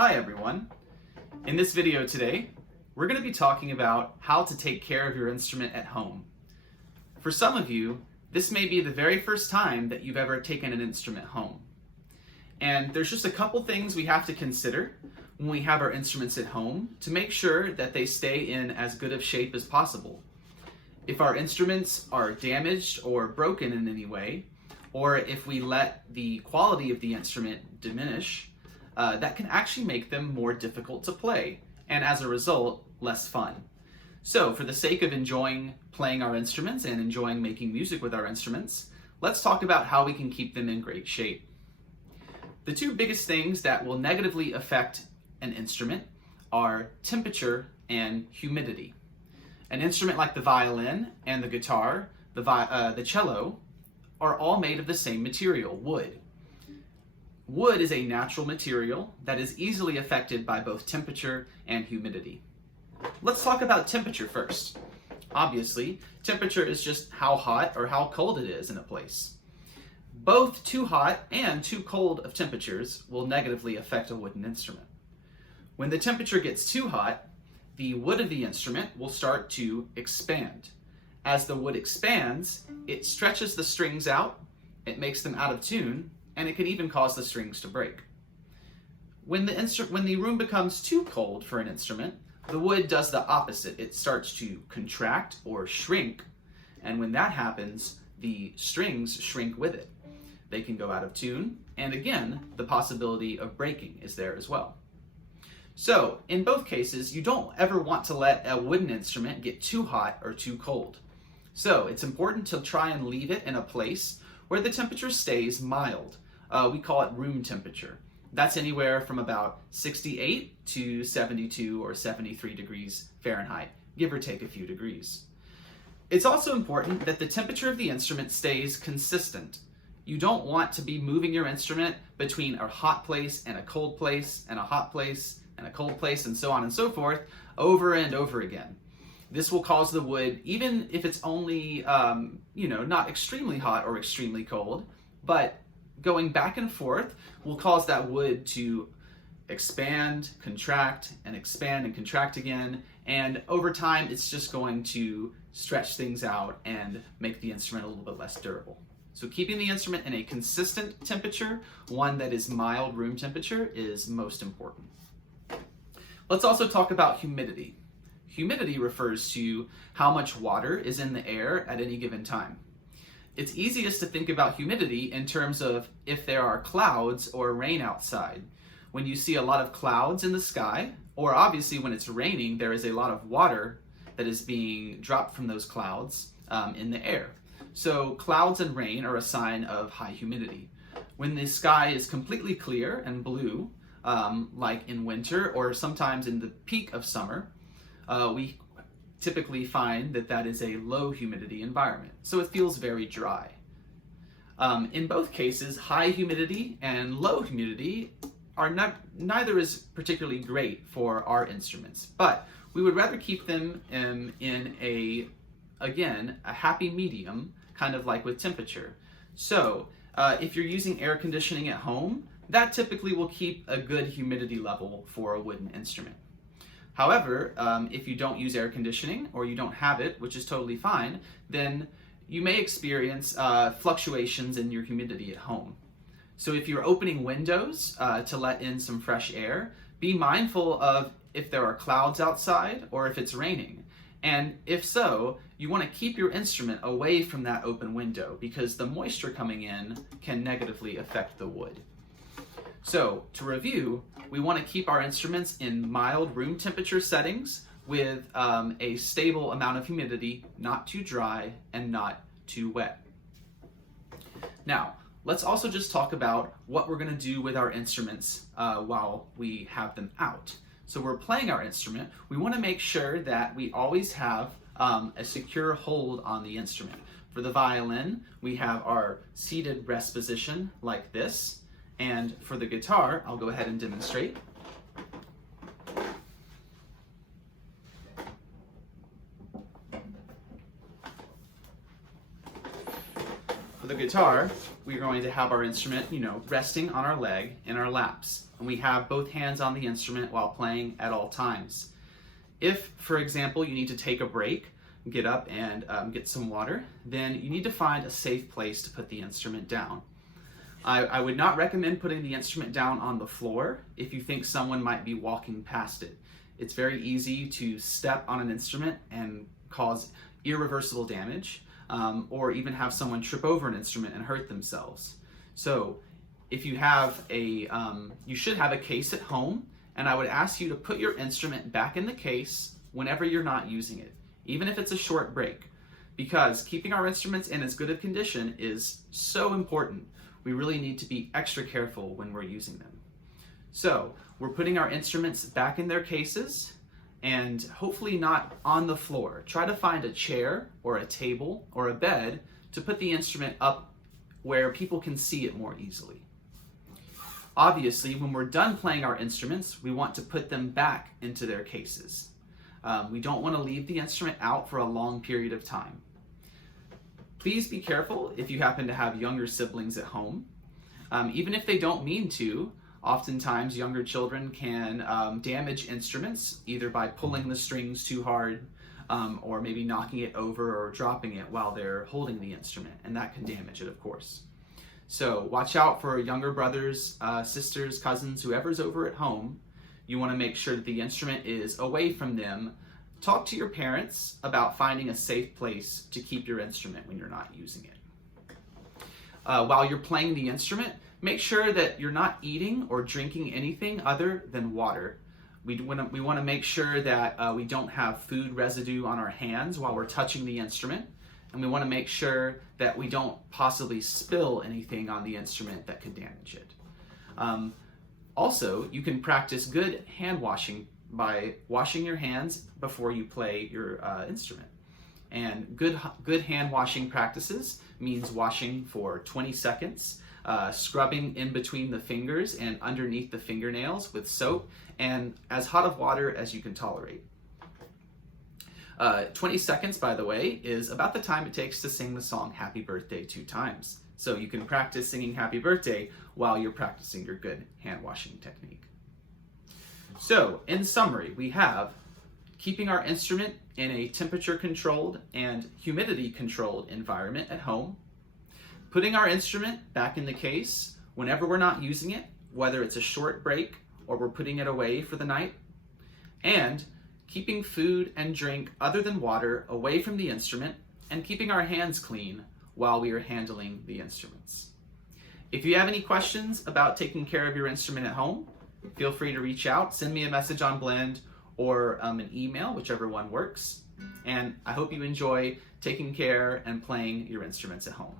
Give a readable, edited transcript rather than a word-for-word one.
Hi everyone. In this video today, we're going to be talking about how to take care of your instrument at home. For some of you, this may be the very first time that you've ever taken an instrument home. And there's just a couple things we have to consider when we have our instruments at home to make sure that they stay in as good of shape as possible. If our instruments are damaged or broken in any way, or if we let the quality of the instrument diminish, that can actually make them more difficult to play, and as a result, less fun. So for the sake of enjoying playing our instruments and enjoying making music with our instruments, let's talk about how we can keep them in great shape. The two biggest things that will negatively affect an instrument are temperature and humidity. An instrument like the violin and the guitar, the cello, are all made of the same material, wood. Wood is a natural material that is easily affected by both temperature and humidity. Let's talk about temperature first. Obviously, temperature is just how hot or how cold it is in a place. Both too hot and too cold of temperatures will negatively affect a wooden instrument. When the temperature gets too hot, the wood of the instrument will start to expand. As the wood expands, it stretches the strings out, it makes them out of tune, and it can even cause the strings to break. When the room becomes too cold for an instrument, the wood does the opposite. It starts to contract or shrink, and when that happens, the strings shrink with it. They can go out of tune, and again, the possibility of breaking is there as well. So, in both cases, you don't ever want to let a wooden instrument get too hot or too cold. So, it's important to try and leave it in a place where the temperature stays mild. We call it room temperature. That's anywhere from about 68 to 72 or 73 degrees Fahrenheit, give or take a few degrees. It's also important that the temperature of the instrument stays consistent. You don't want to be moving your instrument between a hot place and a cold place and a hot place and a cold place and so on and so forth over and over again. This will cause the wood, even if it's only, not extremely hot or extremely cold, but going back and forth will cause that wood to expand, contract, and contract again. And over time, it's just going to stretch things out and make the instrument a little bit less durable. So keeping the instrument in a consistent temperature, one that is mild room temperature, is most important. Let's also talk about humidity. Humidity refers to how much water is in the air at any given time. It's easiest to think about humidity in terms of if there are clouds or rain outside. When you see a lot of clouds in the sky, or obviously when it's raining, there is a lot of water that is being dropped from those clouds in the air. So clouds and rain are a sign of high humidity. When the sky is completely clear and blue, like in winter or sometimes in the peak of summer, we typically find that that is a low humidity environment, so it feels very dry. In both cases, high humidity and low humidity are neither is particularly great for our instruments, but we would rather keep them in a happy medium, kind of like with temperature. So if you're using air conditioning at home, that typically will keep a good humidity level for a wooden instrument. However, if you don't use air conditioning or you don't have it, which is totally fine, then you may experience fluctuations in your humidity at home. So if you're opening windows to let in some fresh air, be mindful of if there are clouds outside or if it's raining. And if so, you want to keep your instrument away from that open window because the moisture coming in can negatively affect the wood. So, to review, we want to keep our instruments in mild room temperature settings with a stable amount of humidity, not too dry and not too wet. Now, let's also just talk about what we're going to do with our instruments while we have them out. So we're playing our instrument. We want to make sure that we always have a secure hold on the instrument. For the violin, we have our seated rest position like this. And for the guitar, I'll go ahead and demonstrate. For the guitar, we're going to have our instrument, resting on our leg in our laps. And we have both hands on the instrument while playing at all times. If, for example, you need to take a break, get up and get some water, then you need to find a safe place to put the instrument down. I would not recommend putting the instrument down on the floor if you think someone might be walking past it. It's very easy to step on an instrument and cause irreversible damage, or even have someone trip over an instrument and hurt themselves. So if you have you should have a case at home, and I would ask you to put your instrument back in the case whenever you're not using it, even if it's a short break, because keeping our instruments in as good a condition is so important. We really need to be extra careful when we're using them. So we're putting our instruments back in their cases, and hopefully not on the floor. Try to find a chair or a table or a bed to put the instrument up where people can see it more easily. Obviously, when we're done playing our instruments, we want to put them back into their cases. We don't want to leave the instrument out for a long period of time. Please be careful if you happen to have younger siblings at home. Even if they don't mean to, oftentimes younger children can damage instruments either by pulling the strings too hard, or maybe knocking it over or dropping it while they're holding the instrument, and that can damage it, of course. So watch out for younger brothers, sisters, cousins, whoever's over at home. You want to make sure that the instrument is away from them. Talk to your parents about finding a safe place to keep your instrument when you're not using it. While you're playing the instrument, make sure that you're not eating or drinking anything other than water. We want to make sure that we don't have food residue on our hands while we're touching the instrument, and we want to make sure that we don't possibly spill anything on the instrument that could damage it. Also, you can practice good hand washing by washing your hands before you play your instrument. And good hand washing practices means washing for 20 seconds, scrubbing in between the fingers and underneath the fingernails with soap, and as hot of water as you can tolerate. 20 seconds, by the way, is about the time it takes to sing the song Happy Birthday 2 times. So you can practice singing Happy Birthday while you're practicing your good hand washing technique. So, in summary, we have keeping our instrument in a temperature-controlled and humidity-controlled environment at home, putting our instrument back in the case whenever we're not using it, whether it's a short break or we're putting it away for the night, and keeping food and drink other than water away from the instrument, and keeping our hands clean while we are handling the instruments. If you have any questions about taking care of your instrument at home, feel free to reach out, send me a message on Blend or an email, whichever one works. And I hope you enjoy taking care and playing your instruments at home.